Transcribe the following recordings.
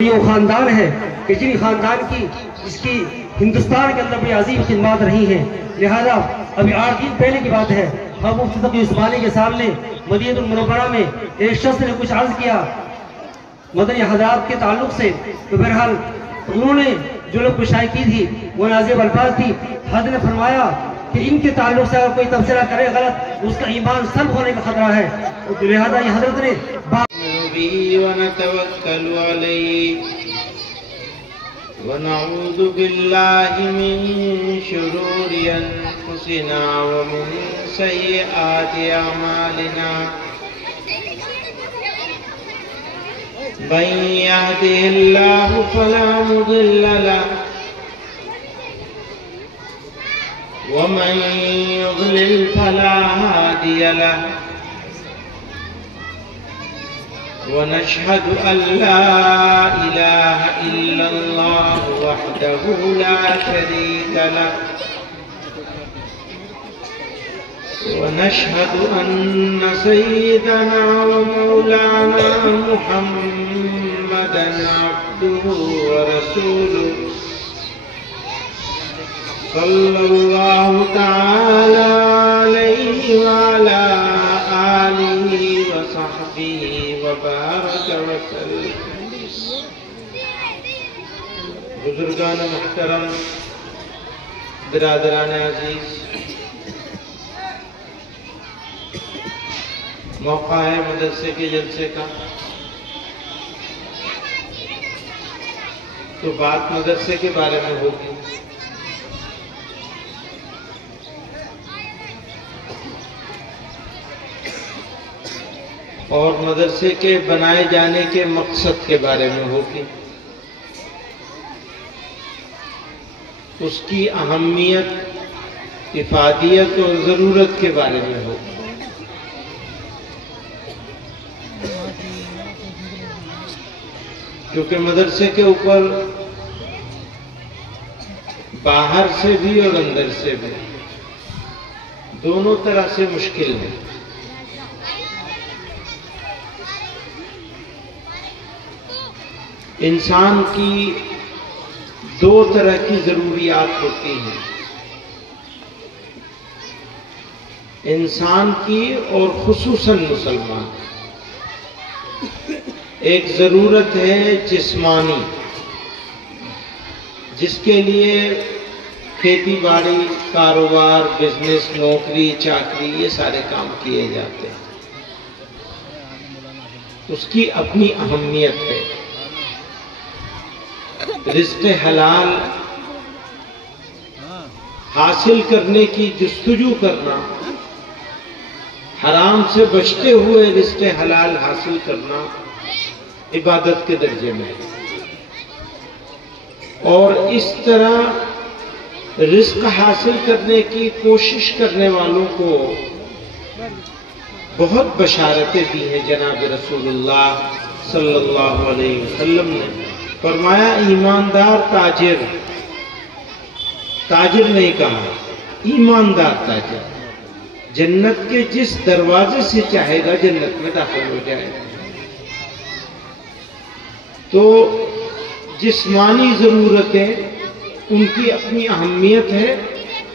یہ وہ خاندان ہے کہ جن خاندان کی اس کی ہندوستان کے اندر بڑی عظیم خدمات رہی ہیں. لہذا ابھی 8 دن پہلے کی بات ہے، ہم مفتی تقی عثمانی کے سامنے مدینہ المنورہ میں ایک شخص نے کچھ عرض کیا مدنی حضرات کے تعلق سے. تو بہرحال انہوں نے جو لوگ کشائی کی تھی وہ نازیب الفاظ تھی. حضرت نے فرمایا کہ ان کے تعلق سے اگر کوئی تبصرہ کرے غلط اس کا ایمان سلب ہونے کا خطرہ ہے. لہذا یہ حضرت نے به ونتوكل عليه ونعوذ بالله من شرور أنفسنا ومن سيئات أعمالنا من يهده الله فلا مضل له ومن يضلل فلا هادي له ونشهد أن لا إله إلا الله وحده لا شريك له ونشهد أن سيدنا ومولانا محمدا عبده ورسوله صلى الله تعالى عليه وعلى آله وصحبه وبارك وسلم. بزرگان محترم، برادران عزیز، موقع ہے مدرسے کے جلسے کا، تو بات مدرسے کے بارے میں ہوگی. اور مدرسے کے بنائے جانے کے مقصد کے بارے میں ہوگی. اس کی اہمیت، افادیت اور ضرورت کے بارے میں ہوگی. کیونکہ مدرسے کے اوپر باہر سے بھی اور اندر سے بھی دونوں طرح سے مشکل ہے. انسان کی 2 طرح کی ضروریات ہوتی ہیں، انسان کی اور خصوصاً مسلمان. ایک ضرورت ہے جسمانی، جس کے لیے کھیتی باڑی، کاروبار، بزنس، نوکری، چاکری، یہ سارے کام کیے جاتے ہیں. اس کی اپنی اہمیت ہے. رزق حلال حاصل کرنے کی جستجو کرنا، حرام سے بچتے ہوئے رزق حلال حاصل کرنا عبادت کے درجے میں ہے. اور اس طرح رزق حاصل کرنے کی کوشش کرنے والوں کو بہت بشارتیں دی ہیں جناب رسول اللہ صلی اللہ علیہ وسلم نے. فرمایا ایماندار تاجر، تاجر نہیں کہا، ایماندار تاجر جنت کے جس دروازے سے چاہے گا جنت میں داخل ہو جائے گا. تو جسمانی ضرورتیں ان کی اپنی اہمیت ہے،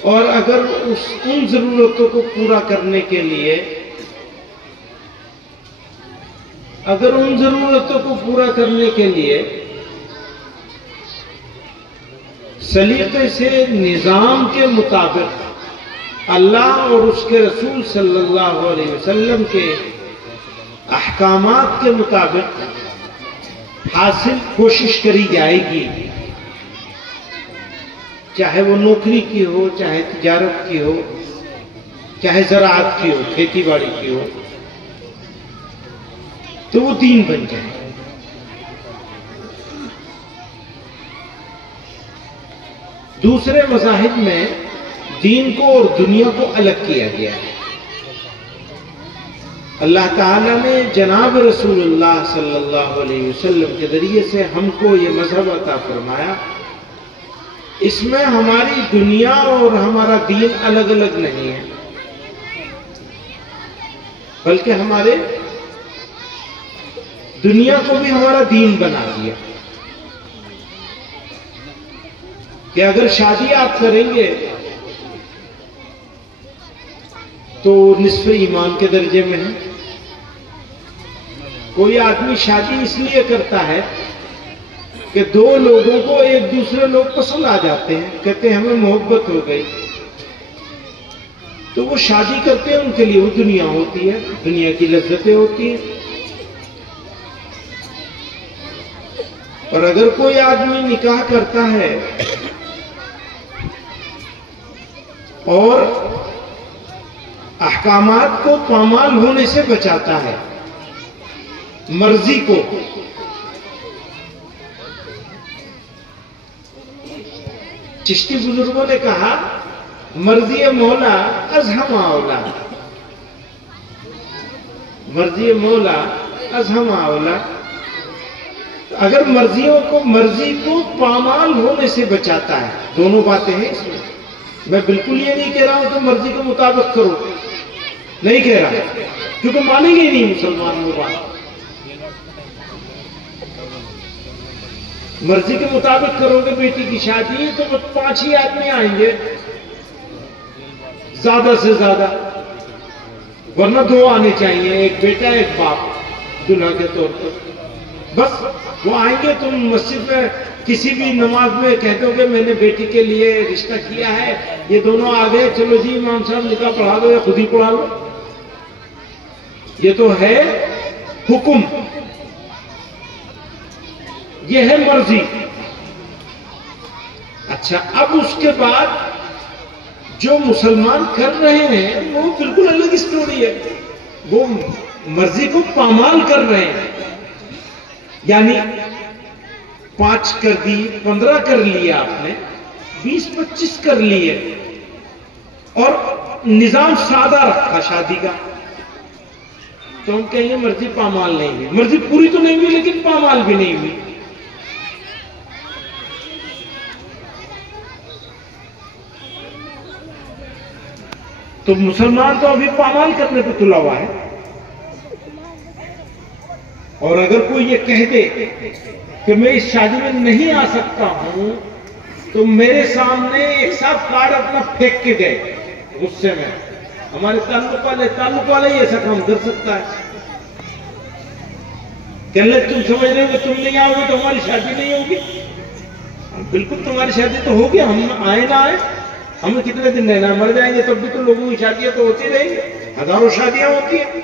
اور اگر ان ضرورتوں کو پورا کرنے کے لیے، سلیقے سے نظام کے مطابق اللہ اور اس کے رسول صلی اللہ علیہ وسلم کے احکامات کے مطابق حاصل کوشش کری جائے گی، چاہے وہ نوکری کی ہو، چاہے تجارت کی ہو، چاہے زراعت کی ہو، کھیتی باڑی کی ہو، تو وہ دین بن جائے. دوسرے مذاہب میں دین کو اور دنیا کو الگ کیا گیا ہے. اللہ تعالیٰ نے جناب رسول اللہ صلی اللہ علیہ وسلم کے ذریعے سے ہم کو یہ مذہب عطا فرمایا. اس میں ہماری دنیا اور ہمارا دین الگ الگ نہیں ہے، بلکہ ہمارے دنیا کو بھی ہمارا دین بنا دیا. کہ اگر شادی آپ کریں گے تو نصف ایمان کے درجے میں ہے. کوئی آدمی شادی اس لیے کرتا ہے کہ دو لوگوں کو ایک دوسرے لوگ پسند آ جاتے ہیں, کہتے ہیں ہمیں محبت ہو گئی, تو وہ شادی کرتے ہیں, ان کے لیے وہ دنیا ہوتی ہے, دنیا کی لذتیں ہوتی ہیں. اور اگر کوئی آدمی نکاح کرتا ہے اور احکامات کو پامال ہونے سے بچاتا ہے, مرضی کو, چشتی بزرگوں نے کہا مرضی مولا از ہم اولا, مرضی مولا از ہم اولا. اگر مرضی کو پامال ہونے سے بچاتا ہے, دونوں باتیں ہیں اس میں. میں بالکل یہ نہیں کہہ رہا ہوں کہ مرضی کے مطابق کرو, نہیں کہہ رہا, کیونکہ مانیں گے ہی نہیں مسلمان وہ بات. مرضی کے مطابق کرو گے بیٹی کی شادی تو 5 ہی آدمی آئیں گے زیادہ سے زیادہ, ورنہ 2 آنے چاہیے, ایک بیٹا ایک باپ دلہا کے طور پر. بس وہ آئیں گے, تم مسجد میں کسی بھی نماز میں کہتے ہو کہ میں نے بیٹی کے لیے رشتہ کیا ہے, یہ دونوں آ گئے, چلو جی امام صاحب نکاح پڑھا دو یا خود ہی پڑھا لو. یہ تو ہے حکم, یہ ہے مرضی. اچھا, اب اس کے بعد جو مسلمان کر رہے ہیں وہ بالکل الگ اسٹوری ہے. وہ مرضی کو پامال کر رہے ہیں, یعنی 5 کر دی, 15 کر لیا آپ نے, 20-25 کر لیے, اور نظام سادہ رکھا شادی کا, تو ہم کہیں گے مرضی پامال نہیں ہوئی. مرضی پوری تو نہیں ہوئی لیکن پامال بھی نہیں ہوئی. تو مسلمان تو ابھی پامال کرنے پہ تلا ہوا ہے. اور اگر کوئی یہ کہہ دے کہ میں اس شادی میں نہیں آ سکتا ہوں, تو میرے سامنے ایک صاحب کارڈ اپنا پھینک کے گئے غصے میں. ہمارے تعلق والے ہی ایسا کام کر سکتا ہے. کہ اللہ تم سمجھ رہے ہو کہ تم نہیں آؤ گے تو ہماری شادی نہیں ہوگی. بالکل تمہاری شادی تو ہوگی, ہم آئے نہ آئے, ہمیں کتنے دن رہنا, مر جائیں گے تب بھی تو لوگوں کی شادیاں تو ہوتی رہیں گی, ہزاروں شادیاں ہوتی ہیں.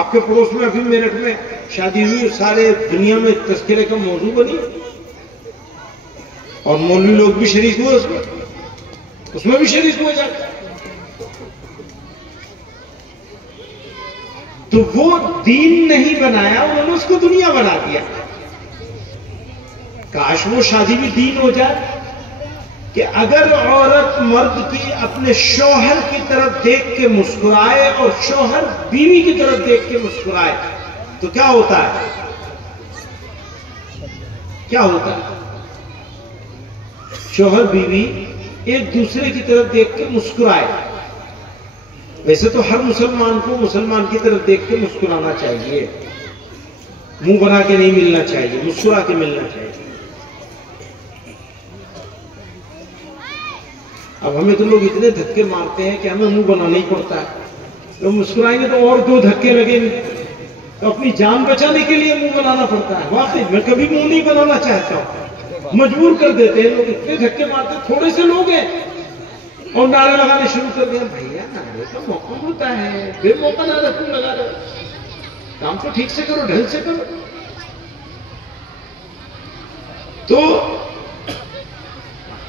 آپ کے پڑوس میں ابھی میرٹھ میں شادی ہوئی, سارے دنیا میں تذکرے کا موضوع بنی, اور مولوی لوگ بھی شریک ہوئے اس میں بھی شریک ہوئے جاتے. تو وہ دین نہیں بنایا, انہوں نے اس کو دنیا بنا دیا. کاش وہ شادی بھی دین ہو جائے کہ اگر عورت مرد کی اپنے شوہر کی طرف دیکھ کے مسکرائے اور شوہر بیوی کی طرف دیکھ کے مسکرائے تو کیا ہوتا ہے؟ کیا ہوتا ہے؟ شوہر بیوی ایک دوسرے کی طرف دیکھ کے مسکرائے. ویسے تو ہر مسلمان کو مسلمان کی طرف دیکھ کے مسکرانا چاہیے, منہ بنا کے نہیں ملنا چاہیے, مسکرا کے ملنا چاہیے. اب ہمیں تو لوگ اتنے دھکے مارتے ہیں کہ ہمیں منہ بنانا ہی پڑتا ہے. لوگ مسکرائیں گے تو اور 2 دھکے لگیں گے, تو اپنی جان بچانے کے لیے منہ بنانا پڑتا ہے. واقعی میں کبھی منہ نہیں بنانا چاہتا ہوں, مجبور کر دیتے ہیں لوگ, اتنے دھکے مارتے ہیں. تھوڑے سے لوگ ہیں اور نعرے لگانے شروع کر دیا. بھیا نعرے کا موقع ہوتا ہے, پھر موقع نہ رکھوں لگا رہے, کام تو ٹھیک سے کرو, ڈھنگ سے کرو. تو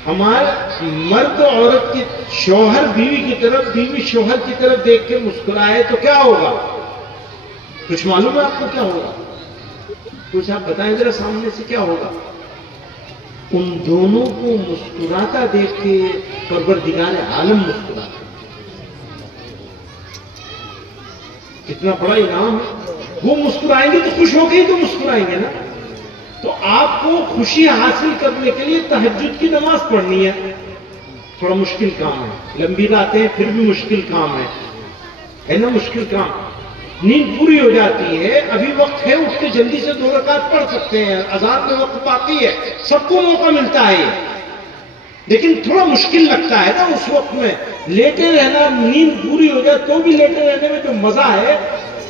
ہمارا مرد عورت کی, شوہر بیوی کی طرف, بیوی شوہر کی طرف دیکھ کے مسکرائے تو کیا ہوگا؟ کچھ معلوم ہے آپ کو کیا ہوگا؟ کچھ آپ بتائیں ذرا سامنے سے کیا ہوگا؟ ان دونوں کو مسکراتا دیکھ کے پروردگار عالم مسکراتا. کتنا بڑا انعام ہے. وہ مسکرائیں گے تو خوش ہو گئی تو مسکرائیں گے نا. تو آپ کو خوشی حاصل کرنے کے لیے تہجد کی نماز پڑھنی ہے. تھوڑا مشکل کام ہے, لمبی راتیں پھر بھی مشکل کام ہے نا, مشکل کام. نیند پوری ہو جاتی ہے, ابھی وقت ہے, اٹھ کے جلدی سے 2 رکعت پڑھ سکتے ہیں, اذان میں وقت باقی ہے, سب کو موقع ملتا ہے. لیکن تھوڑا مشکل لگتا ہے نا اس وقت میں لیٹے رہنا، نیند پوری ہو جائے تو بھی لیٹے رہنے میں جو مزہ ہے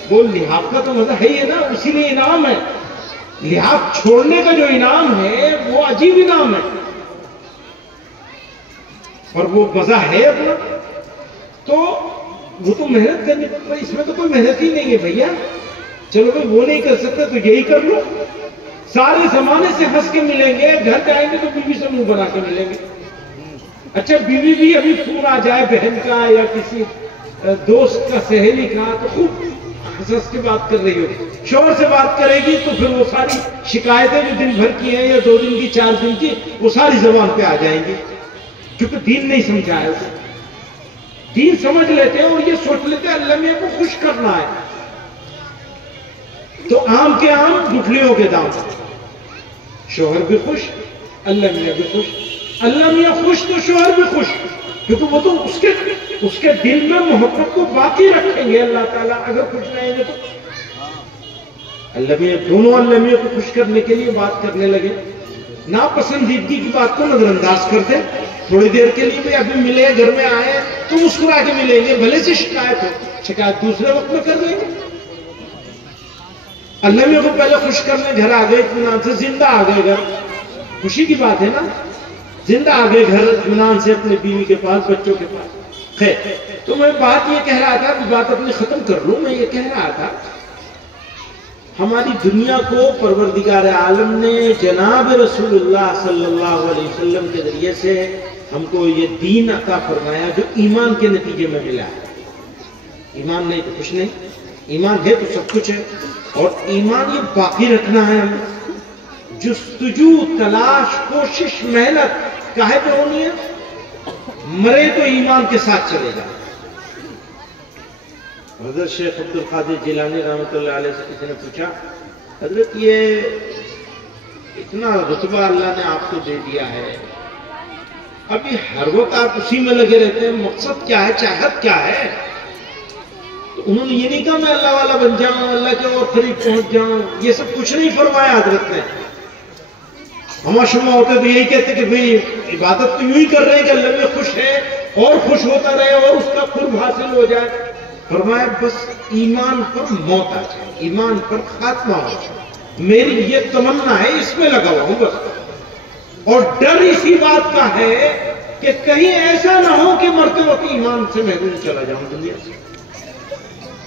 وہ لحاف کا تو مزہ ہے ہی ہے نا، اسی لیے انعام ہے۔ لحاف چھوڑنے کا جو انعام ہے وہ عجیب انعام ہے، اور وہ مزہ ہے اپنا، تو وہ تو محنت کرنی، اس میں تو کوئی محنت ہی نہیں ہے بھیا۔ چلو بھائی وہ نہیں کر سکتے تو یہی کر لو، سارے زمانے سے ہنس کے ملیں گے، گھر جائیں گے تو بیوی سے منہ بنا کے ملیں گے۔ اچھا بیوی بھی ابھی فون آ جائے بہن کا یا کسی دوست کا، سہیلی کا، تو خوب ہنس کے بات کر رہی ہو، شوہر سے بات کرے گی تو پھر وہ ساری شکایتیں جو دن بھر کی ہیں یا 2 دن کی 4 دن کی وہ ساری زبان پہ آ جائیں گی، کیونکہ دین نہیں سمجھا ہے اسے۔ دین سمجھ لیتے ہیں اور یہ سوچ لیتے ہیں اللہ میاں کو خوش کرنا ہے، تو آم کے آم گٹھلیوں کے دام، شوہر بھی خوش، اللہ میاں بھی خوش، اللہ میاں خوش تو شوہر بھی خوش، کیونکہ وہ تو اس کے دل میں محبت کو باقی رکھیں گے اللہ تعالیٰ اگر خوش رہیں گے تو۔ اللہ میاں دونوں اللہ میاں کو خوش کرنے کے لیے بات کرنے لگے، ناپسندیدگی کی بات کو نظر انداز کر دیں، تھوڑی دیر کے لیے بھی ابھی ملے، گھر میں آئے تو مسکرا کے ملیں گے، بھلے سے شکایت ہو، شکایت دوسرے وقت میں کر لیں گے۔ اللہ میاں کو پہلے خوش کرنے گھر آ گئے اطمینان سے، زندہ آ گئے گھر، خوشی کی بات ہے نا، زندہ آ گئے گھر اطمینان سے اپنے بیوی کے پاس، بچوں کے پاس۔ خیر، تو میں بات یہ کہہ رہا تھا، بات اپنی ختم کر لوں، میں یہ کہہ رہا تھا ہماری دنیا کو پروردگار عالم نے جناب رسول اللہ صلی اللہ علیہ وسلم کے ذریعے سے ہم کو یہ دین عطا فرمایا جو ایمان کے نتیجے میں ملا ہے۔ ایمان نہیں تو کچھ نہیں، ایمان ہے تو سب کچھ ہے، اور ایمان یہ باقی رکھنا ہے ہمیں۔ جستجو، تلاش، کوشش، محنت کاہے پہ ہونی ہے؟ مرے تو ایمان کے ساتھ چلے گا۔ حضرت شیخ عبد القادر جیلانی رحمۃ اللہ علیہ سے کسی نے پوچھا، حضرت یہ اتنا رتبہ اللہ نے آپ کو دے دیا ہے، ابھی ہر وقت آپ اسی میں لگے رہتے ہیں، مقصد کیا ہے، چاہت کیا ہے؟ تو انہوں نے یہ نہیں کہا میں اللہ والا بن جاؤں، اللہ کے اور قریب پہنچ جاؤں، یہ سب کچھ نہیں فرمایا حضرت نے۔ ہما شما ہوتے تو یہی کہتے کہ بھئی عبادت تو یوں ہی کر رہے ہیں کہ اللہ میں خوش ہے اور خوش ہوتا رہے اور اس کا قرب حاصل ہو جائے۔ فرمایا بس ایمان پر موت آ جائے، ایمان پر خاتمہ ہو جائے، میری یہ تمنا ہے، اس میں لگا ہوا ہوں بس۔ اور ڈر اسی بات کا ہے کہ کہیں ایسا نہ ہو کہ مرتے وقت ایمان سے محروم چلا جاؤں دنیا سے۔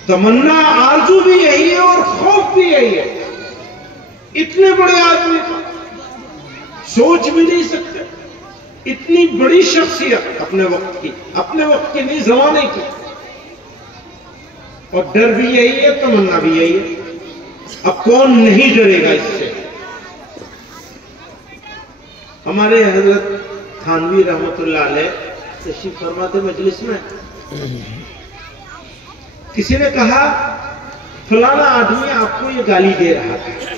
تمنا آرزو بھی یہی ہے اور خوف بھی یہی ہے۔ اتنے بڑے آدمی کا سوچ بھی نہیں سکتے، اتنی بڑی شخصیت اپنے وقت کی نہیں، زمانے کی، اور ڈر بھی یہی ہے، تمنا بھی یہی ہے۔ اب کون نہیں ڈرے گا اس سے؟ ہمارے حضرت تھانوی رحمت اللہ علیہ تشریف فرماتے مجلس میں، کسی نے کہا فلانا آدمی آپ کو یہ گالی دے رہا تھا،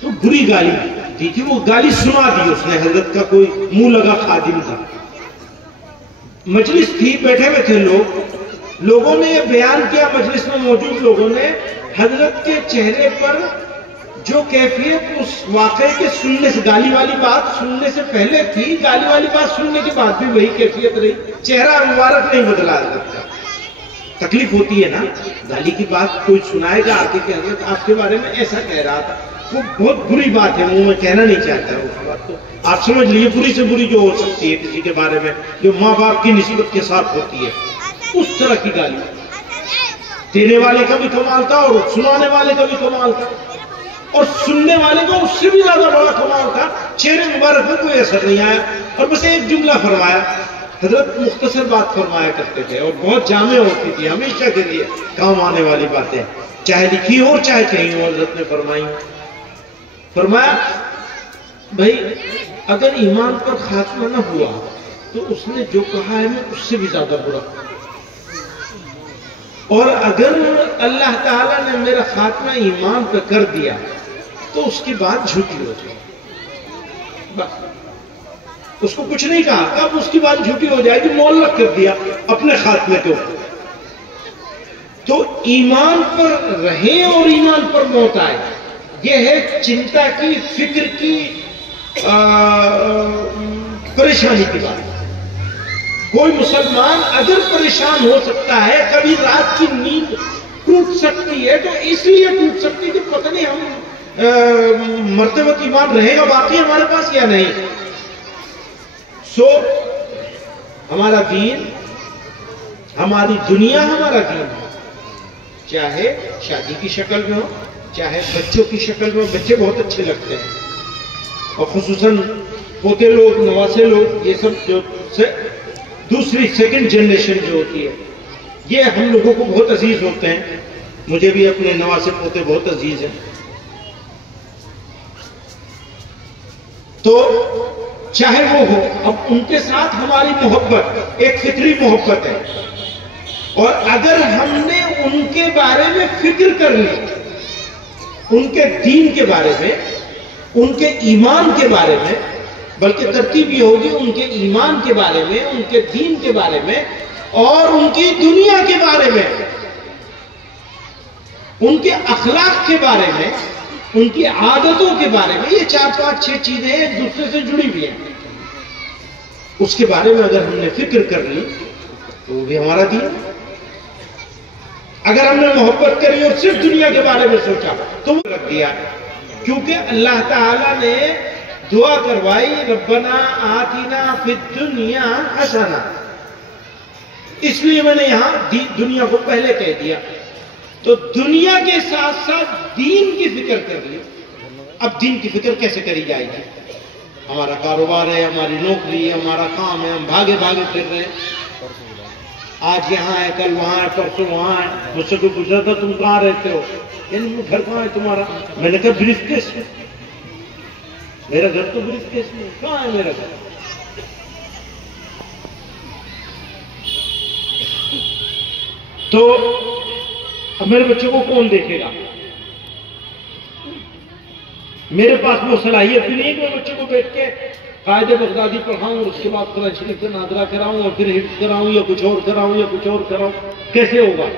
تو بری گالی دی تھی، وہ گالی سنا دی اس نے، حضرت کا کوئی منہ لگا خادم تھا، مجلس تھی، بیٹھے ہوئے تھے لوگوں نے یہ بیان کیا، مجلس میں موجود لوگوں نے، حضرت کے چہرے پر جو کیفیت اس واقعے کے سننے سے، گالی والی بات سننے سے پہلے تھی، گالی والی بات سننے کے بعد بھی وہی کیفیت رہی، چہرہ مبارک نہیں بدلا حضرت کا۔ تکلیف ہوتی ہے نا، گالی کی بات کوئی سنائے گا آگے کہ حضرت آپ کے بارے میں ایسا کہہ رہا تھا، وہ بہت بری بات ہے، منہ میں کہنا نہیں چاہتا ہے اس بات کو، آپ سمجھ لیجیے بری سے بری جو ہو سکتی ہے کسی کے بارے میں، جو ماں باپ کی نسبت کے ساتھ ہوتی ہے، اس طرح کی گالی دینے والے کا بھی کمال تھا اور سنانے والے کا بھی کمال تھا، اور سننے والے کا اس سے بھی زیادہ بڑا کمال تھا، چہرے مبارک میں کوئی اثر نہیں آیا، اور بس ایک جملہ فرمایا۔ حضرت مختصر بات فرمایا کرتے تھے اور بہت جامع ہوتی تھی، ہمیشہ کے لیے کام آنے والی باتیں، چاہے لکھی ہو چاہے کہیں ہو، حضرت نے فرمایا بھائی اگر ایمان پر خاتمہ نہ ہوا تو اس نے جو کہا ہے میں اس سے بھی زیادہ برا، اور اگر اللہ تعالیٰ نے میرا خاتمہ ایمان پہ کر دیا تو اس کی بات جھوٹی ہو جائے، بس اس کو کچھ نہیں کہا، اب اس کی بات جھوٹی ہو جائے گی، معلق کر دیا اپنے خاتمے کو۔ تو ایمان پر رہیں اور ایمان پر موت آئے، یہ ہے چنتا کی، فکر کی، پریشانی کی بات۔ کوئی مسلمان اگر پریشان ہو سکتا ہے، کبھی رات کی نیند ٹوٹ سکتی ہے، تو اس لیے ٹوٹ سکتی ہے کہ پتہ نہیں ہم مرتے وقت ایمان رہے گا باقی ہمارے پاس یا نہیں۔ سو ہمارا دین، ہماری دنیا ہمارا دین ہے، چاہے شادی کی شکل میں ہو، چاہے بچوں کی شکل میں ہو۔ بچے بہت اچھے لگتے ہیں، اور خصوصاً پوتے لوگ، نواسے لوگ، یہ سب جو دوسری سیکنڈ جنریشن جو ہوتی ہے، یہ ہم لوگوں کو بہت عزیز ہوتے ہیں۔ مجھے بھی اپنے نواسے پوتے بہت عزیز ہیں۔ تو چاہے وہ ہو، اب ان کے ساتھ ہماری محبت ایک فطری محبت ہے، اور اگر ہم نے ان کے بارے میں فکر کر لی، ان کے دین کے بارے میں، ان کے ایمان کے بارے میں، بلکہ ترتیب یہ ہوگی ان کے ایمان کے بارے میں، ان کے دین کے بارے میں، اور ان کی دنیا کے بارے میں، ان کے اخلاق کے بارے میں، ان کی عادتوں کے بارے میں، یہ 4 5 6 چیزیں ایک دوسرے سے جڑی ہوئی ہیں، اس کے بارے میں اگر ہم نے فکر کر لی تو وہ بھی ہمارا دین ہے۔ اگر ہم نے محبت کری اور صرف دنیا کے بارے میں سوچا تو وہ رکھ دیا، کیونکہ اللہ تعالیٰ نے دعا کروائی، ربنا آتنا فی الدنیا حسنہ، اس لیے میں نے یہاں دنیا کو پہلے کہہ دیا۔ تو دنیا کے ساتھ ساتھ دین کی فکر کر لی۔ اب دین کی فکر کیسے کری جائے گی؟ ہمارا کاروبار ہے، ہماری نوکری ہے، ہمارا کام ہے، ہم بھاگے بھاگے پھر رہے ہیں، آج یہاں ہے، کل وہاں ہے، پرسوں وہاں ہے۔ مجھ سے کوئی پوچھا تھا تم کہاں رہتے ہو، یعنی گھر کہاں ہے تمہارا؟ میں نے کہا بریف کیس میں۔ میرا گھر تو بریف کیس میں، کہاں ہے میرا گھر؟ تو اب میرے بچوں کو کون دیکھے گا؟ میرے پاس وہ صلاحیت بھی نہیں کہ میں بچوں کو بیٹھ کے قاعدہ بغدادی پڑھاؤں اور اس کے بعد قرآن شریف کا ناظرہ کراؤں اور پھر حفظ کراؤں یا کچھ اور کراؤں یا کچھ اور کراؤں، کیسے ہوگا؟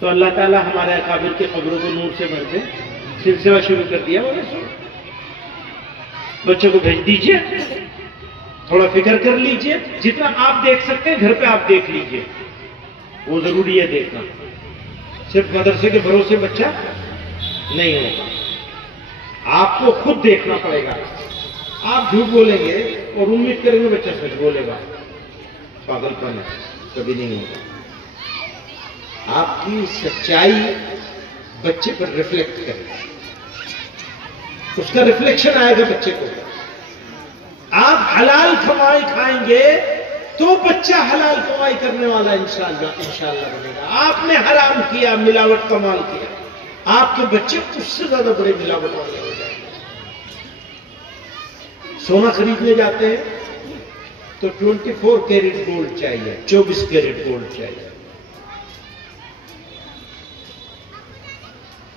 تو اللہ تعالیٰ ہمارے اکابر کے قبروں کو نور سے بھر دے، سلسلہ شروع کر دیا وہ نے۔ بچوں کو بھیج دیجئے، تھوڑا فکر کر لیجئے، جتنا آپ دیکھ سکتے ہیں گھر پہ آپ دیکھ لیجئے، وہ ضروری ہے دیکھنا۔ صرف مدرسے کے بھروسے بچہ نہیں ہوگا، آپ کو خود دیکھنا پڑے گا۔ آپ جھوٹ بولیں گے اور امید کریں گے بچہ سچ بولے گا، پاگل پن ہے، کبھی نہیں ہوگا۔ آپ کی سچائی بچے پر ریفلیکٹ کرے، اس کا ریفلیکشن آئے گا بچے کو۔ آپ حلال کمائی کھائیں گے تو بچہ حلال کمائی کرنے والا انشاءاللہ بنے گا۔ آپ نے حرام کیا، ملاوٹ کا مال کیا، آپ کے بچے اس سے زیادہ بڑے ملاوٹ والے ہو جائیں گے۔ سونا خریدنے جاتے ہیں تو 24 کیرٹ گولڈ چاہیے، 24 کیرٹ گولڈ چاہیے۔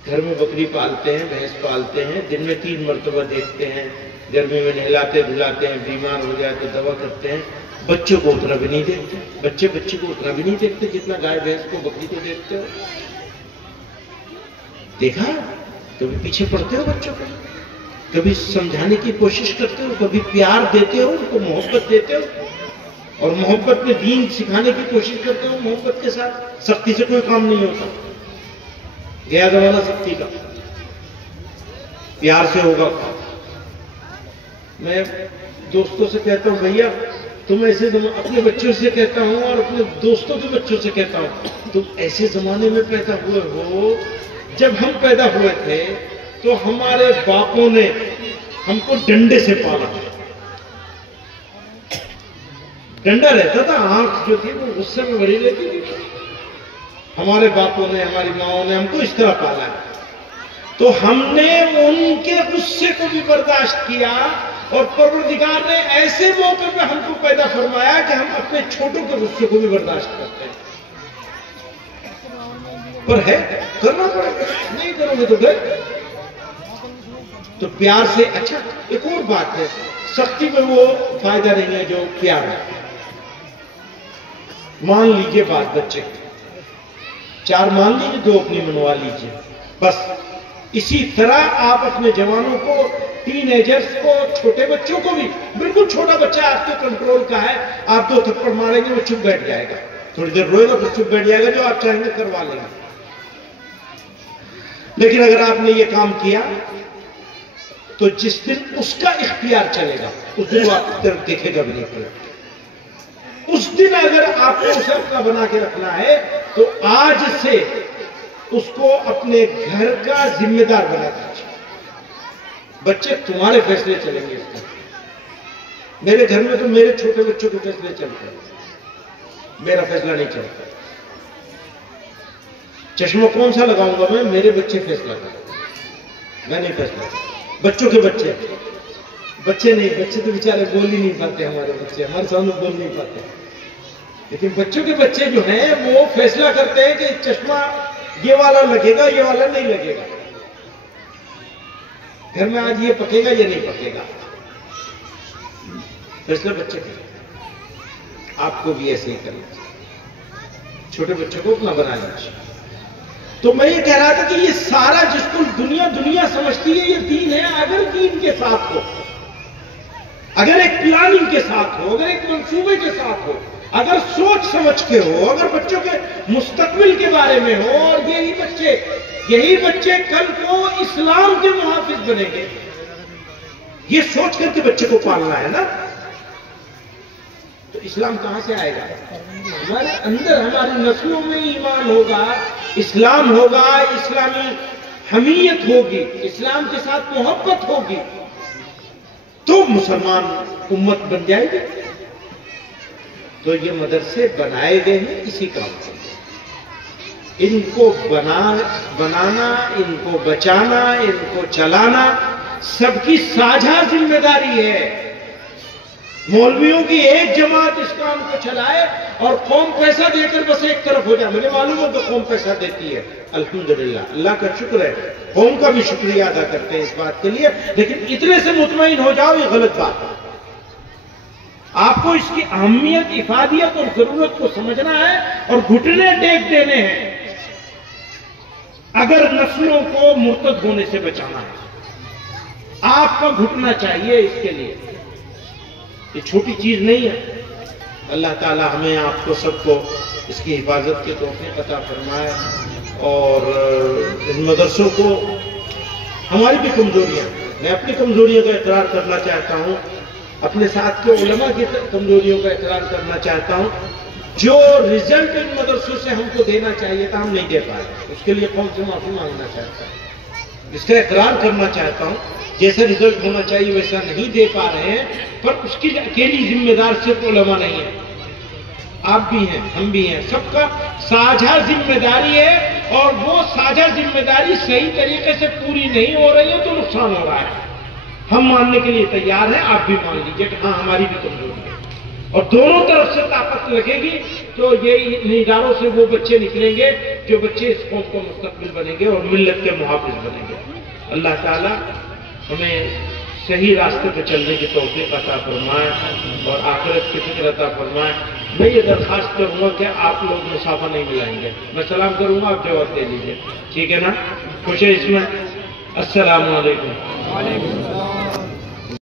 گھر میں بکری پالتے ہیں، بھینس پالتے ہیں، دن میں 3 مرتبہ دیکھتے ہیں، گرمی میں نہلاتے دھلاتے ہیں، بیمار ہو جائے تو دوا کرتے ہیں۔ بچوں کو اتنا بھی نہیں دیکھتے، بچے کو اتنا بھی نہیں دیکھتے جتنا گائے بھینس کو بکری کو دیکھتے ہو۔ دیکھا؟ کبھی پیچھے پڑتے ہو بچوں کو، کبھی سمجھانے کی کوشش کرتے ہو، کبھی پیار دیتے ہو، ان کو محبت دیتے ہو، اور محبت میں دین سکھانے کی کوشش کرتے ہو محبت کے ساتھ۔ سختی سے کوئی کام نہیں ہوتا، گیا زمانہ سختی کا، پیار سے ہوگا کام۔ میں دوستوں سے کہتا ہوں بھیا تم ایسے اپنے بچوں سے کہتا ہوں اور اپنے دوستوں کے بچوں سے کہتا ہوں، تم ایسے زمانے میں پیدا ہوئے ہو جب ہم پیدا ہوئے تھے تو ہمارے باپوں نے ہم کو ڈنڈے سے پالا، ڈنڈا رہتا تھا، آنکھ جو تھی وہ غصے میں بھری لیتی تھی۔ ہمارے باپوں نے، ہماری ماؤں نے ہم کو اس طرح پالا ہے، تو ہم نے ان کے غصے کو بھی برداشت کیا، اور پروردگار نے ایسے موقع پہ ہم کو پیدا فرمایا کہ ہم اپنے چھوٹوں کے غصے کو بھی برداشت کرتے ہیں۔ پر ہے کرنا پڑے گا، نہیں کرو گے تو گھر تو پیار سے۔ اچھا ایک اور بات ہے، سختی میں وہ فائدہ نہیں ہے جو پیار ہے۔ مان لیجئے بات بچے 4 مان لیجئے، 2 اپنی منوا لیجئے، بس اسی طرح آپ اپنے جوانوں کو، ٹین ایجرز کو، چھوٹے بچوں کو بھی، بالکل چھوٹا بچہ آپ کے کنٹرول کا ہے، آپ 2 تھپڑ ماریں گے وہ چپ بیٹھ جائے گا، تھوڑی دیر روئے گا پھر چپ بیٹھ جائے گا، جو آپ چاہیں گے کروا لیں گے۔ لیکن اگر آپ نے یہ کام کیا تو جس دن اس کا اختیار چلے گا اس دن وہ آپ کی طرف دیکھے گا بھی نہیں پڑے۔ اس دن اگر آپ کو اسے اپنا بنا کے رکھنا ہے تو آج سے اس کو اپنے گھر کا ذمہ دار بنا دیجیے۔ بچے تمہارے فیصلے چلیں گے اس دن۔ میرے گھر میں تو میرے چھوٹے بچوں کے فیصلے چلتے ہیں، میرا فیصلہ نہیں چلتا۔ چشمہ کون سا لگاؤں گا میں، میرے بچے فیصلہ کریں، میں نہیں فیصلہ کرتا۔ بچوں کے بچے نہیں، بچے تو بیچارے بول ہی نہیں پاتے، ہمارے بچے ہمارے سامنے بول نہیں پاتے، لیکن بچوں کے بچے جو ہیں وہ فیصلہ کرتے ہیں کہ چشمہ یہ والا لگے گا، یہ والا نہیں لگے گا، گھر میں آج یہ پکے گا، یہ نہیں پکے گا، فیصلہ بچے کریں۔ آپ کو بھی ایسے ہی کرنا چاہیے، چھوٹے بچوں کو اپنا بنا لیجیے۔ تو میں یہ کہہ رہا تھا کہ یہ سارا جس کو دنیا سمجھتی ہے یہ دین ہے، اگر دین کے ساتھ ہو، اگر ایک پلاننگ کے ساتھ ہو، اگر ایک منصوبے کے ساتھ ہو، اگر سوچ سمجھ کے ہو، اگر بچوں کے مستقبل کے بارے میں ہو، اور یہی بچے کل کو اسلام کے محافظ بنیں گے، یہ سوچ کر کے بچے کو پالنا ہے نا، تو اسلام کہاں سے آئے گا؟ ہمارے اندر، ہماری نسلوں میں ایمان ہوگا، اسلام ہوگا، اسلامی حمیت ہوگی، اسلام کے ساتھ محبت ہوگی، تو مسلمان امت بن جائے گی۔ تو یہ مدرسے بنائے گئے ہیں اسی کام سے، ان کو بنانا، ان کو بچانا، ان کو چلانا سب کی ساجھا ذمہ داری ہے۔ مولویوں کی ایک جماعت اس کام کو چلائے اور قوم پیسہ دے کر بس ایک طرف ہو جائے، مجھے معلوم ہے کہ قوم پیسہ دیتی ہے، الحمدللہ، اللہ کا شکر ہے، قوم کا بھی شکریہ ادا کرتے ہیں اس بات کے لیے، لیکن اتنے سے مطمئن ہو جاؤ یہ غلط بات ہے۔ آپ کو اس کی اہمیت، افادیت اور ضرورت کو سمجھنا ہے اور گھٹنے ٹیک دینے ہیں اگر نسلوں کو مرتد ہونے سے بچانا ہے۔ آپ کا گھٹنا چاہیے اس کے لیے، یہ چھوٹی چیز نہیں ہے۔ اللہ تعالی ہمیں، آپ کو، سب کو اس کی حفاظت کے توفیق عطا فرمائے، اور ان مدرسوں کو، ہماری بھی کمزوریاں، میں اپنی کمزوریوں کا اقرار کرنا چاہتا ہوں، اپنے ساتھ کے علماء کی کمزوریوں کا اقرار کرنا چاہتا ہوں۔ جو رزلٹ ان مدرسوں سے ہم کو دینا چاہیے تھا ہم نہیں دے پائے، اس کے لیے قوم سے معافی مانگنا چاہتا ہوں، اس کا اقرار کرنا چاہتا ہوں، جیسا رزلٹ ہونا چاہیے ویسا نہیں دے پا رہے ہیں، پر اس کی اکیلی ذمہ دار صرف علماء نہیں ہے، آپ بھی ہیں، ہم بھی ہیں، سب کا ساجھا ذمہ داری ہے، اور وہ ساجھا ذمہ داری صحیح طریقے سے پوری نہیں ہو رہی ہے تو نقصان ہو رہا ہے۔ ہم ماننے کے لیے تیار ہیں، آپ بھی مان لیجئے کہ ہاں ہماری بھی کمزوری ہے، اور دونوں طرف سے طاقت لگے گی تو یہ ان اداروں سے وہ بچے نکلیں گے جو بچے اس قوم کو مستقبل بنیں گے اور ملت کے محافظ بنیں گے۔ اللہ تعالیٰ ہمیں صحیح راستے پہ چلنے کی توفیق عطا فرمائے اور آخرت کی فکر عطا فرمائے۔ میں یہ درخواست کروں گا کہ آپ لوگ مسافہ نہیں ملائیں گے، میں سلام کروں گا، آپ جواب دے لیجیے، ٹھیک ہے نا؟ خوش ہے اس میں؟ السلام علیکم۔